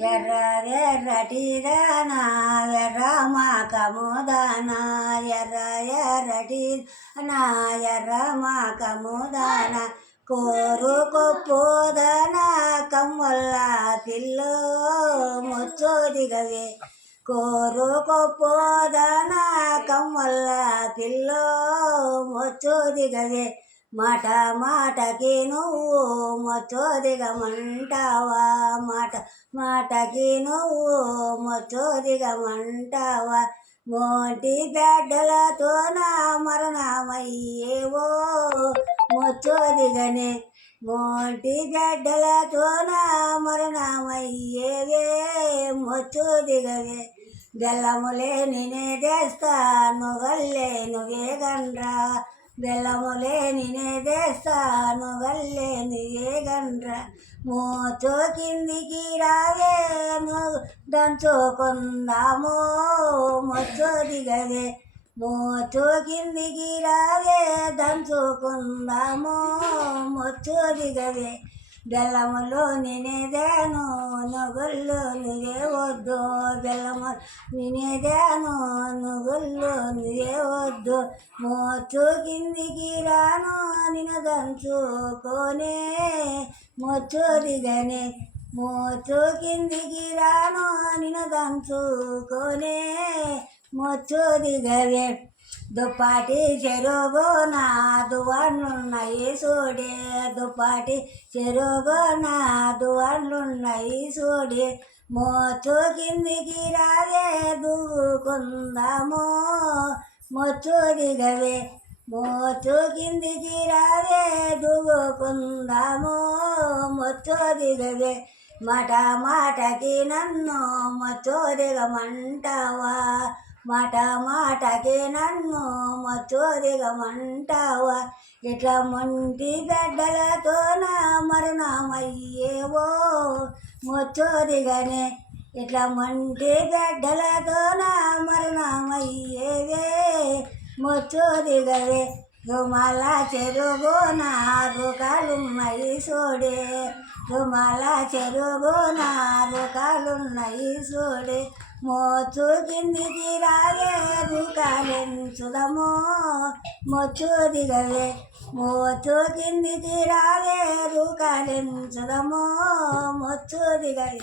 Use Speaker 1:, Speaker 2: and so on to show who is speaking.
Speaker 1: ఎర్ర ఎర్రటిదానా ఎర్ర మాకముదానా ఎర్ర ఎర్రటి నా ఎర్ర మాకముదానా కోరు కొప్పుదనా కమ్మల్ల పిల్లో ముచ్చు దిగవే కోరు కొప్పుదనా కమ్మల్ల పిల్లో ముచ్చు మాట మాటకి నువ్వు మొచ్చోదిగా దిగమంటావా మాట మాటకి నువ్వు మొచ్చోదిగా దిగమంటావా మోటి బిడ్డలతో నా మరణమయ్యేవో? మొచ్చోదిగానే మోటి బిడ్డలతో నా మరణమయ్యేవే? మొచ్చోదిగవే బెల్లములే నేనే తెస్తా నువ్వల్లే నువ్వే గండ్రా? బెల్లములే నేనే వల్లేని ఏ గండ్ర మోతో కిందికి రావే నువ్వు దంచుకుందాము మొచ్చు దిగదే మోతో కిందికి రావే కొందాము మొచ్చు దిగవే బెల్లములో నేనేదాను నుగుళ్ళు నువ్వే వద్దు. బెల్లము నేనేదాను నుగుళ్ళు నువ్వే వద్దు. మోచు కిందికి రాను నిన్ను దంచుకోనే మోచు దిగనే మోచు కిందికి రాను నిన్ను దంచుకోనే మోచు దిగవే దుప్పాటి చెరుగోనా దువన్లున్నాయి చూడే దుప్పాటి చెరుగు నా దువన్లున్నాయి చూడే మోచు కిందికి రావే దూకుందాము మొచ్చు దిగవే. మోచు కిందికి రావే దూకుందాము మొచ్చు దిగవే. మాట మాటకి నన్ను మొచ్చు దిగమంటావా? మాట మాటకి నన్ను మచ్చోదిగమంటావా? ఇట్లా మొంటి గడ్డలతో నా మరణమయ్యేవో మొచ్చోదిగనే ఇట్లా మొంటి గడ్డలతో నా మరణమయ్యేవే మొచ్చోదిగవే రుమల చెరుగు నా రుకాలున్నాయి సోడే. రుమాల చెరుగు నా రుకాలున్నాయి సోడే. మోచు కిందికి రాలే రుకాలెంచుదము మొచ్చు దిగలే మోచు కిందికి రాలే రుకాలెంచుదము మొచ్చు దిగలే.